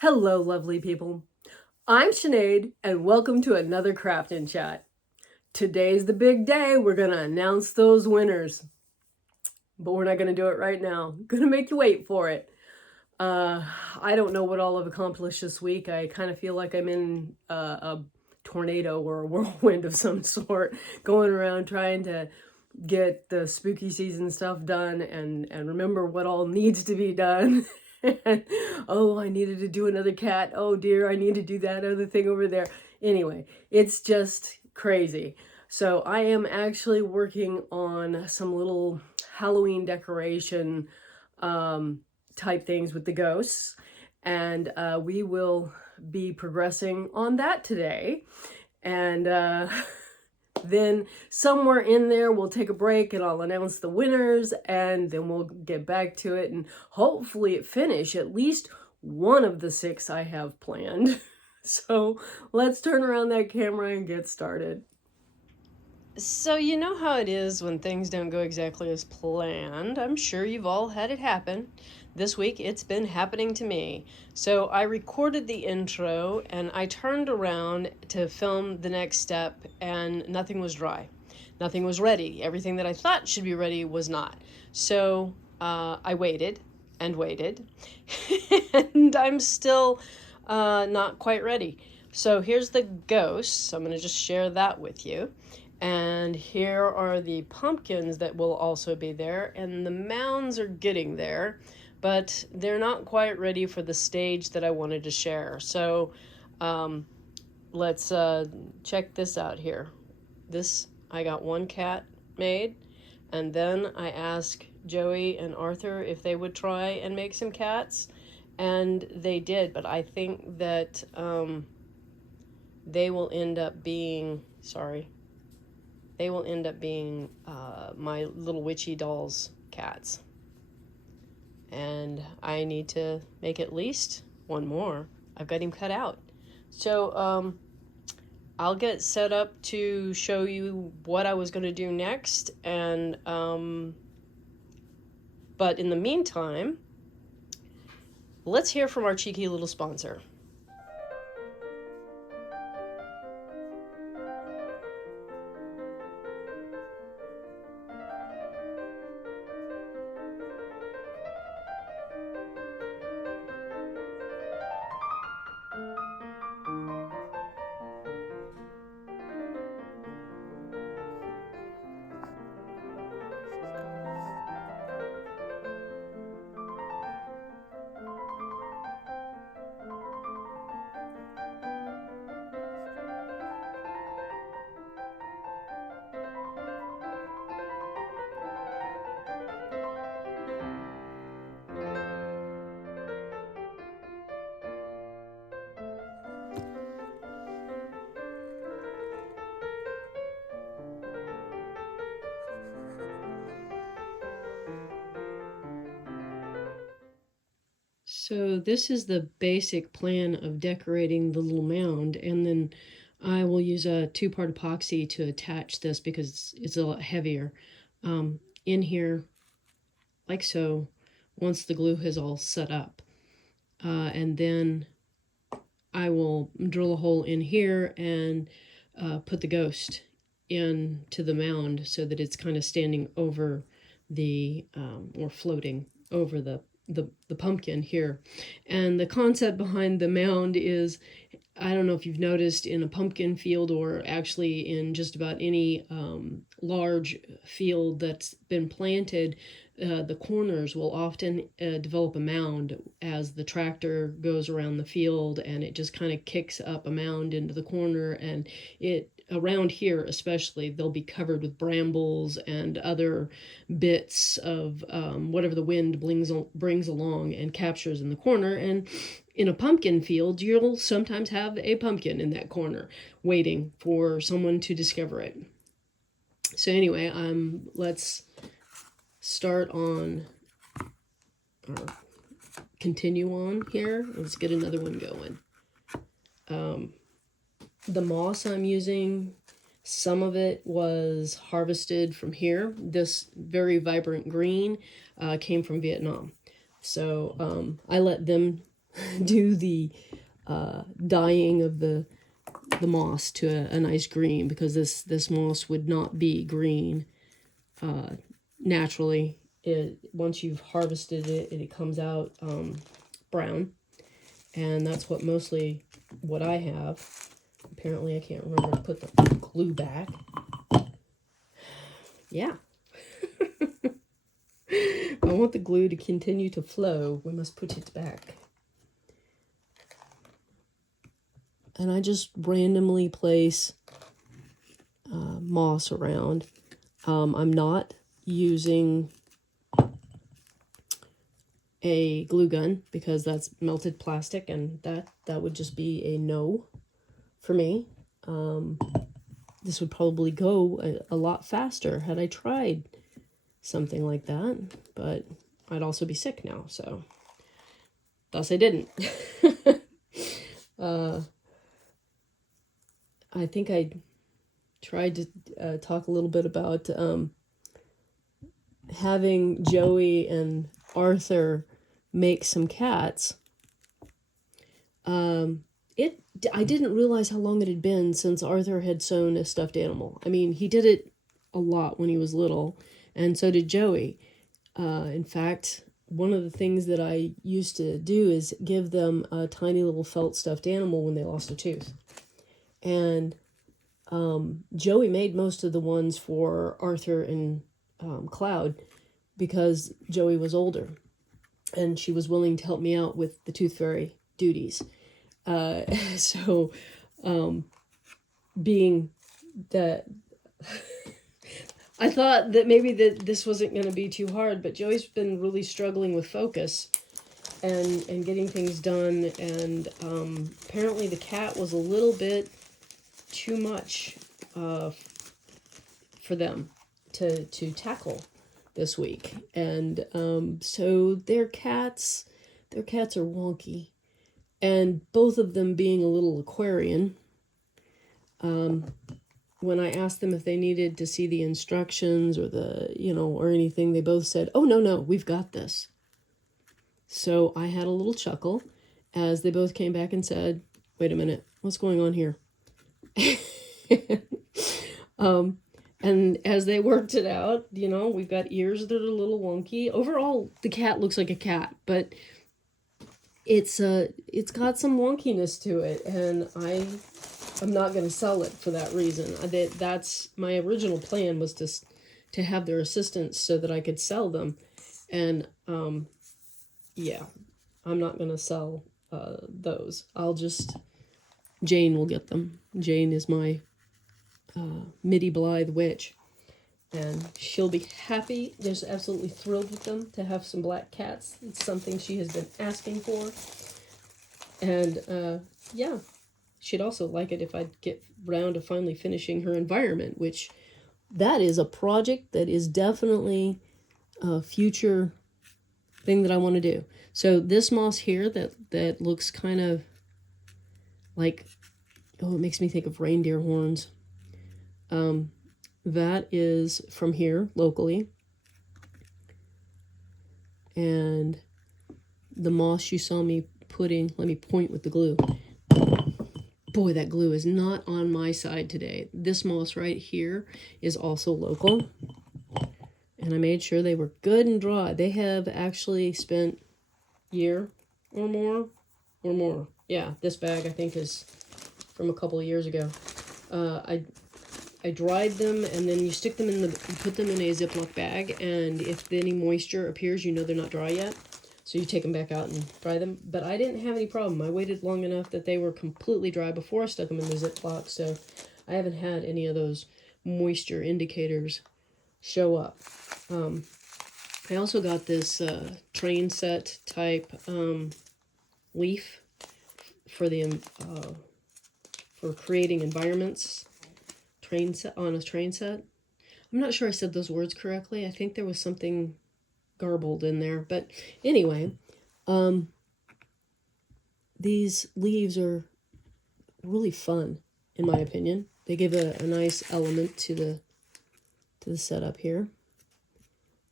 Hello, lovely people. I'm Sinead, and welcome to another Craftin' Chat. Today's the big day. We're going to announce those winners. But we're not going to do it right now. Going to make you wait for it. I don't know what all I've accomplished this week. I kind of feel like I'm in a tornado or a whirlwind of some sort, going around trying to get the spooky season stuff done and remember what all needs to be done. Oh, I needed to do another cat. Oh dear, I need to do that other thing over there. Anyway, it's just crazy. So I am actually working on some little Halloween decoration type things with the ghosts, and we will be progressing on that today. And then somewhere in there, we'll take a break and I'll announce the winners, and then we'll get back to it and hopefully finish at least one of the 6 I have planned. So let's turn around that camera and get started. So you know how it is when things don't go exactly as planned. I'm sure you've all had it happen. This week it's been happening to me. So I recorded the intro and I turned around to film the next step and nothing was dry. Nothing was ready. Everything that I thought should be ready was not. So I waited and waited and I'm still not quite ready. So here's the ghosts. I'm going to just share that with you. And here are the pumpkins that will also be there. And the mounds are getting there, but they're not quite ready for the stage that I wanted to share. So let's check this out here. I got one cat made. And then I asked Joey and Arthur if they would try and make some cats. And they did, but I think that they will end up being, my little witchy dolls cats. And I need to make at least one more. I've got him cut out. So I'll get set up to show you what I was going to do next. And but in the meantime, let's hear from our cheeky little sponsor. So this is the basic plan of decorating the little mound, and then I will use a 2-part epoxy to attach this because it's a lot heavier in here, like so, once the glue has all set up. And then I will drill a hole in here and put the ghost into the mound so that it's kind of standing over the, or floating over the pumpkin here. And the concept behind the mound is, I don't know if you've noticed in a pumpkin field or actually in just about any large field that's been planted, the corners will often develop a mound as the tractor goes around the field, and it just kind of kicks up a mound into the corner, and it around here especially, they'll be covered with brambles and other bits of whatever the wind brings along and captures in the corner. And in a pumpkin field, you'll sometimes have a pumpkin in that corner waiting for someone to discover it. So anyway, let's start on, or continue on here. Let's get another one going. The moss I'm using, some of it was harvested from here. This very vibrant green came from Vietnam. So I let them do the dyeing of the moss to a nice green, because this moss would not be green naturally. Once you've harvested it, it comes out brown, and that's mostly what I have. Apparently, I can't remember to put the glue back. Yeah. I want the glue to continue to flow. We must put it back. And I just randomly place moss around. I'm not using a glue gun because that's melted plastic, and that would just be a no for me. This would probably go a lot faster had I tried something like that, but I'd also be sick now, so thus I didn't. I think I tried to talk a little bit about having Joey and Arthur make some cats. I didn't realize how long it had been since Arthur had sewn a stuffed animal. I mean, he did it a lot when he was little, and so did Joey. In fact, one of the things that I used to do is give them a tiny little felt stuffed animal when they lost a tooth. And Joey made most of the ones for Arthur and Cloud because Joey was older, and she was willing to help me out with the tooth fairy duties. So being that I thought that maybe this wasn't going to be too hard, but Joey's been really struggling with focus and getting things done, and apparently the cat was a little bit too much for them to tackle this week. And so their cats are wonky. And both of them being a little Aquarian, when I asked them if they needed to see the instructions or or anything, they both said, "Oh, no, we've got this." So I had a little chuckle as they both came back and said, "Wait a minute, what's going on here?" And as they worked it out, we've got ears that are a little wonky. Overall, the cat looks like a cat, but it's got some wonkiness to it, and I'm not going to sell it for that reason. That's my original plan, was to have their assistants so that I could sell them, and yeah, I'm not going to sell those. Jane will get them. Jane is my Middy Blythe witch, and she'll be happy, just absolutely thrilled with them, to have some black cats. It's something she has been asking for. And yeah, she'd also like it if I'd get round to finally finishing her environment, which that is a project that is definitely a future thing that I want to do. So this moss here that looks kind of like, it makes me think of reindeer horns. That is from here locally, and the moss you saw me putting, let me point with the glue. Boy, that glue is not on my side today. This moss right here is also local, and I made sure they were good and dry. They have actually spent a year or more. Yeah, this bag I think is from a couple of years ago. I dried them, and then you stick them you put them in a Ziploc bag, and if any moisture appears, they're not dry yet. So you take them back out and dry them. But I didn't have any problem. I waited long enough that they were completely dry before I stuck them in the Ziploc, so I haven't had any of those moisture indicators show up. I also got this train set type leaf for for creating environments. On a train set. I'm not sure I said those words correctly. I think there was something garbled in there. But anyway, these leaves are really fun, in my opinion. They give a nice element to the setup here.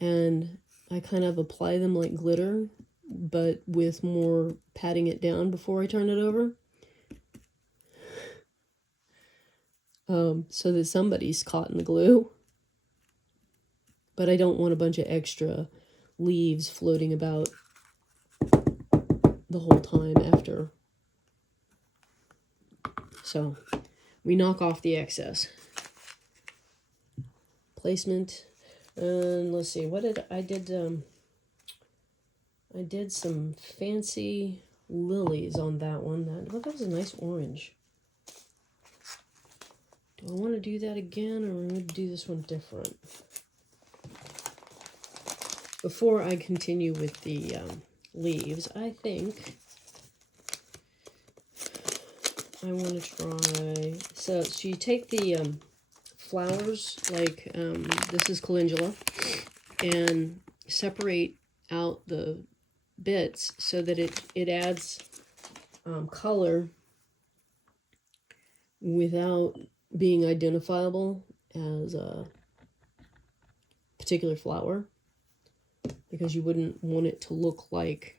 And I kind of apply them like glitter but with more patting it down before I turn it over. So that somebody's caught in the glue. But I don't want a bunch of extra leaves floating about the whole time after. So we knock off the excess. Placement. And let's see, what did I did? I did some fancy lilies on that one. That was a nice orange. Do I want to do that again, or am I going to do this one different? Before I continue with the leaves, I think I want to try. So you take the flowers, like this is calendula, and separate out the bits so that it adds color without being identifiable as a particular flower, because you wouldn't want it to look like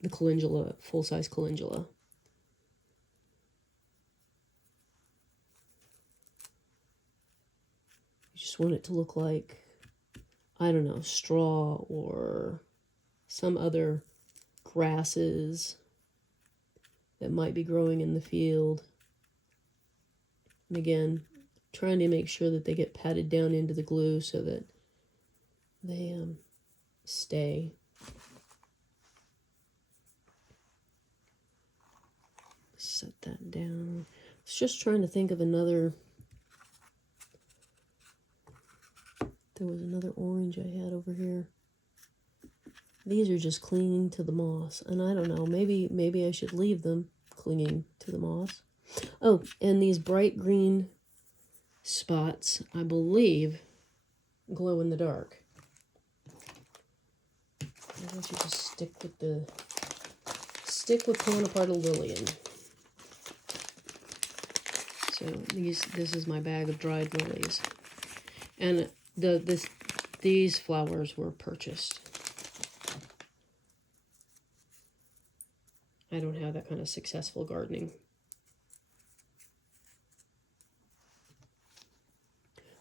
the calendula, full-size calendula. You just want it to look like, I don't know, straw or some other grasses that might be growing in the field. And again, trying to make sure that they get patted down into the glue so that they stay. Set that down. I was just trying to think of another. There was another orange I had over here. These are just clinging to the moss, and I don't know, maybe I should leave them clinging to the moss. Oh, and these bright green spots, I believe, glow in the dark. Why don't you just stick with pulling apart a Lillian. So this is my bag of dried lilies, and these flowers were purchased. I don't have that kind of successful gardening.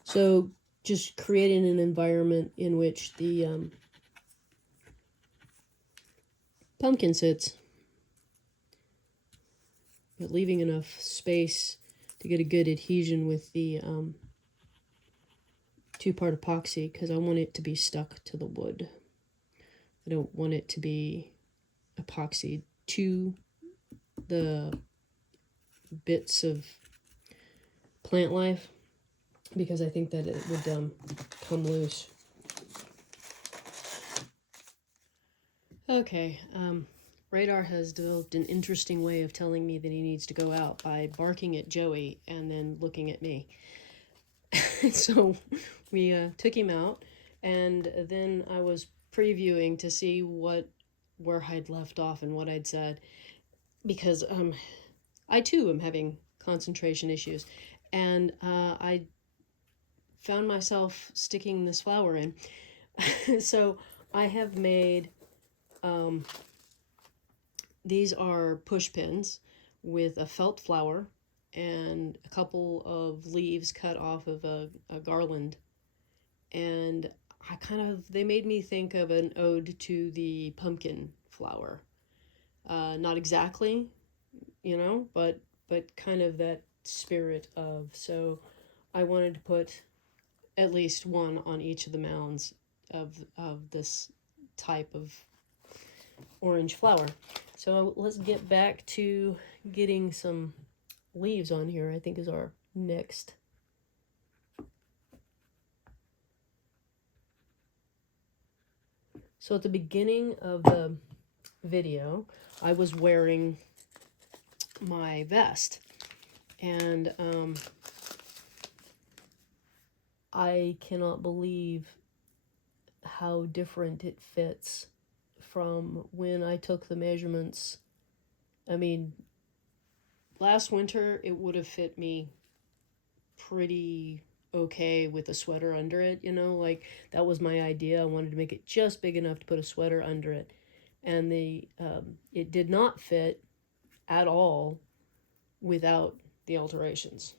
So just creating an environment in which the pumpkin sits, but leaving enough space to get a good adhesion with the two-part epoxy, because I want it to be stuck to the wood. I don't want it to be epoxied to the bits of plant life, because I think that it would come loose. Okay, Radar has developed an interesting way of telling me that he needs to go out by barking at Joey and then looking at me. So we took him out, and then I was previewing to see where I'd left off and what I'd said, because I too am having concentration issues, and I found myself sticking this flower in. So I have made these are push pins with a felt flower and a couple of leaves cut off of a garland, and they made me think of an ode to the pumpkin flower. Not exactly, but kind of that spirit of. So I wanted to put at least one on each of the mounds of this type of orange flower. So let's get back to getting some leaves on here, I think is our next. So at the beginning of the video, I was wearing my vest, and I cannot believe how different it fits from when I took the measurements. I mean, last winter it would have fit me pretty okay with a sweater under it, you know, like that was my idea. I wanted to make it just big enough to put a sweater under it. And it did not fit at all without the alterations.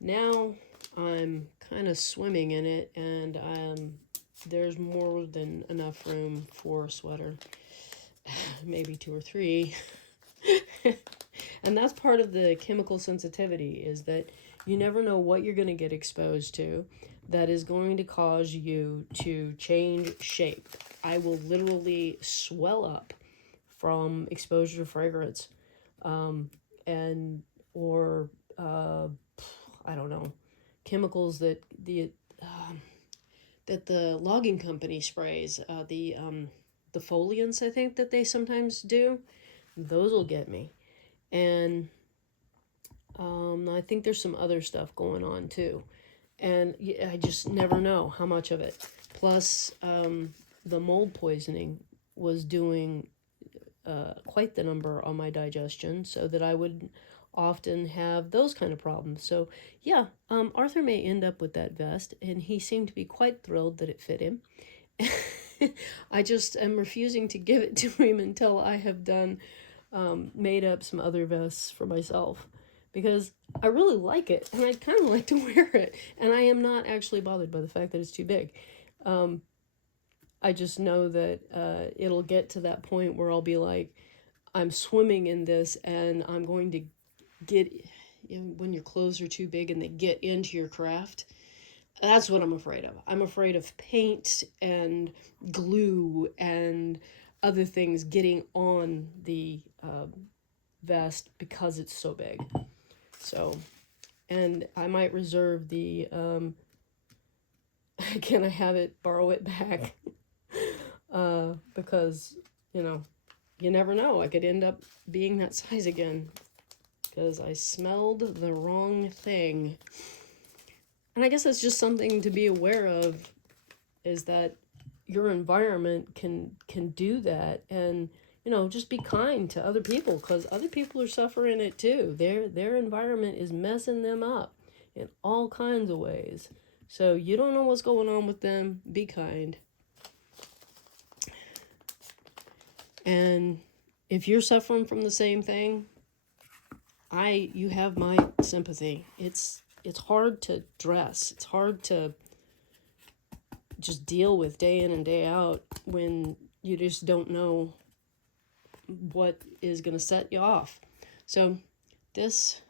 Now I'm kind of swimming in it, and there's more than enough room for a sweater, maybe two or three. And that's part of the chemical sensitivity, is that you never know what you're going to get exposed to that is going to cause you to change shape. I will literally swell up from exposure to fragrance, and or I don't know, chemicals that the logging company sprays, the defoliants, I think, that they sometimes do. Those will get me. And I think there's some other stuff going on too. And I just never know how much of it. Plus, the mold poisoning was doing quite the number on my digestion, so that I would often have those kind of problems. So yeah, Arthur may end up with that vest, and he seemed to be quite thrilled that it fit him. I just am refusing to give it to him until I have done made up some other vests for myself, because I really like it and I'd kind of like to wear it, and I am not actually bothered by the fact that it's too big. I just know that it'll get to that point where I'll be like, I'm swimming in this, and I'm going to get, you know, when your clothes are too big and they get into your craft. That's what I'm afraid of. I'm afraid of paint and glue and other things getting on the vest because it's so big. So, and I might reserve the, can I have it, borrow it back? Because, you know, you never know. I could end up being that size again because I smelled the wrong thing. And I guess that's just something to be aware of, is that your environment can do that. And, you know, just be kind to other people, because other people are suffering it too. Their environment is messing them up in all kinds of ways. So you don't know what's going on with them. Be kind. And if you're suffering from the same thing, you have my sympathy. It's hard to dress. It's hard to just deal with day in and day out when you just don't know what is going to set you off. So this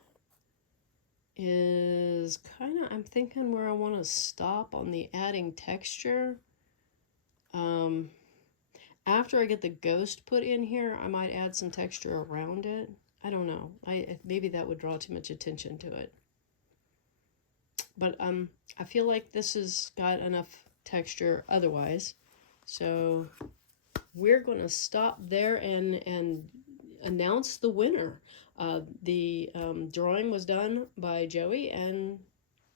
is kind of, I'm thinking where I want to stop on the adding texture. After I get the ghost put in here, I might add some texture around it. I don't know. Maybe that would draw too much attention to it. But I feel like this has got enough texture otherwise. So we're going to stop there and announce the winner. The drawing was done by Joey, and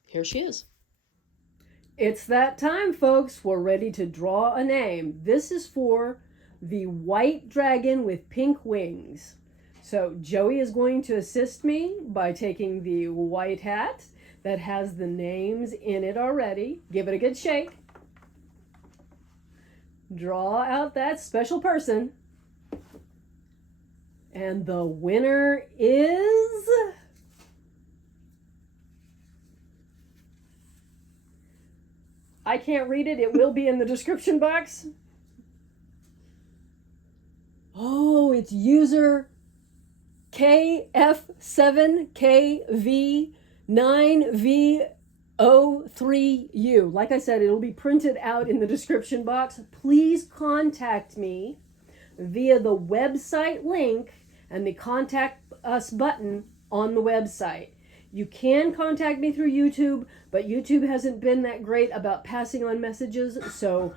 here she is. It's that time, folks. We're ready to draw a name. This is for the white dragon with pink wings. So Joey is going to assist me by taking the white hat that has the names in it already. Give it a good shake. Draw out that special person. And the winner is... I can't read it. It will be in the description box. Oh, it's user KF7KV9V03U. Like I said, it'll be printed out in the description box. Please contact me via the website link and the contact us button on the website. You can contact me through YouTube, but YouTube hasn't been that great about passing on messages, so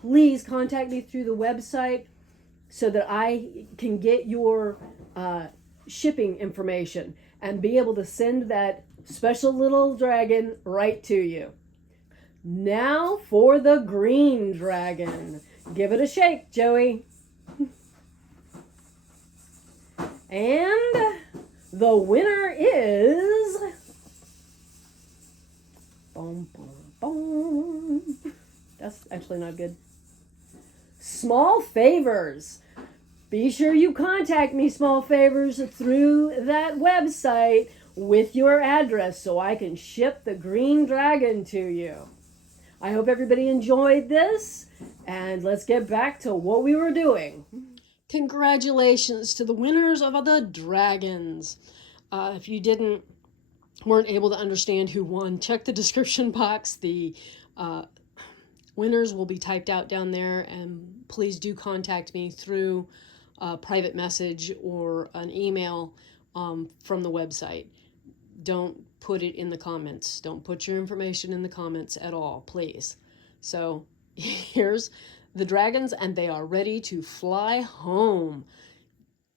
please contact me through the website so that I can get your shipping information and be able to send that special little dragon right to you. Now for the green dragon. Give it a shake, Joey. And the winner is Boom, boom, boom. That's actually not good. Small favors. Be sure you contact me, Small Favors, through that website with your address so I can ship the green dragon to you. I hope everybody enjoyed this, and let's get back to what we were doing. Congratulations to the winners of the dragons. If you weren't able to understand who won, check the description box. The winners will be typed out down there, and please do contact me through a private message or an email from the website. Don't put it in the comments. Don't put your information in the comments at all, please. So here's the dragons, and they are ready to fly home.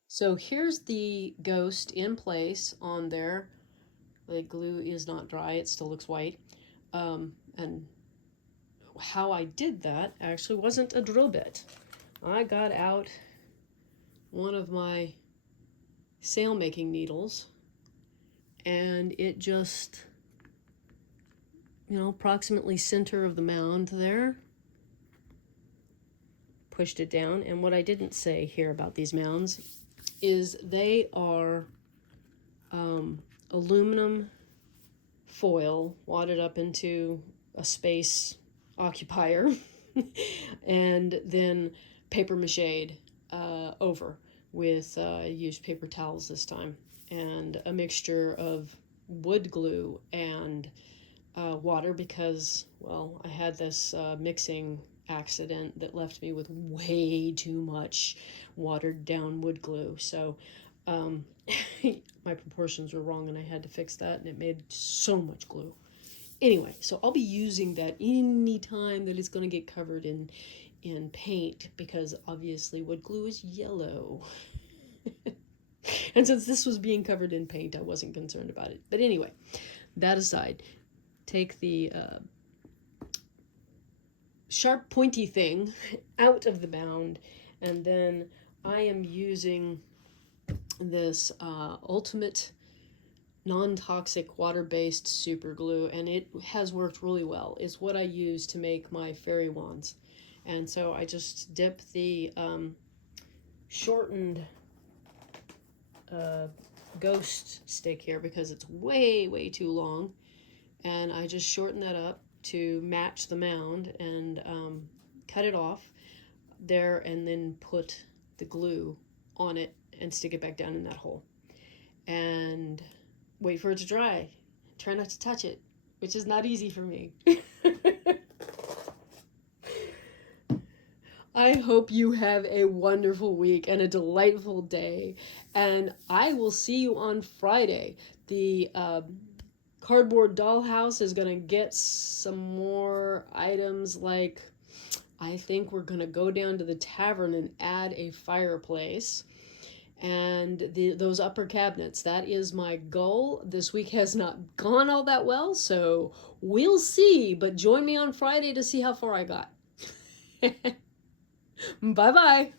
So here's the ghost in place on there. The glue is not dry, it still looks white. And how I did that actually wasn't a drill bit. I got out one of my sail making needles, and it just, approximately center of the mound there, pushed it down. And what I didn't say here about these mounds is they are aluminum foil wadded up into a space occupier and then paper mache over with used paper towels this time, and a mixture of wood glue and water because, well, I had this mixing accident that left me with way too much watered down wood glue. So my proportions were wrong and I had to fix that, and it made so much glue. Anyway, so I'll be using that any time that it's going to get covered in paint, because obviously wood glue is yellow. And since this was being covered in paint, I wasn't concerned about it. But anyway, that aside, take the sharp pointy thing out of the mound, and then I am using this ultimate non-toxic water-based super glue, and it has worked really well. It's what I use to make my fairy wands. And so I just dip the shortened ghost stick here because it's way too long, and I just shorten that up to match the mound and cut it off there, and then put the glue on it and stick it back down in that hole and wait for it to dry. Try not to touch it, which is not easy for me. I hope you have a wonderful week and a delightful day, and I will see you on Friday. The cardboard dollhouse is going to get some more items, like I think we're going to go down to the tavern and add a fireplace and those upper cabinets. That is my goal. This week has not gone all that well, so we'll see, but join me on Friday to see how far I got. Bye-bye.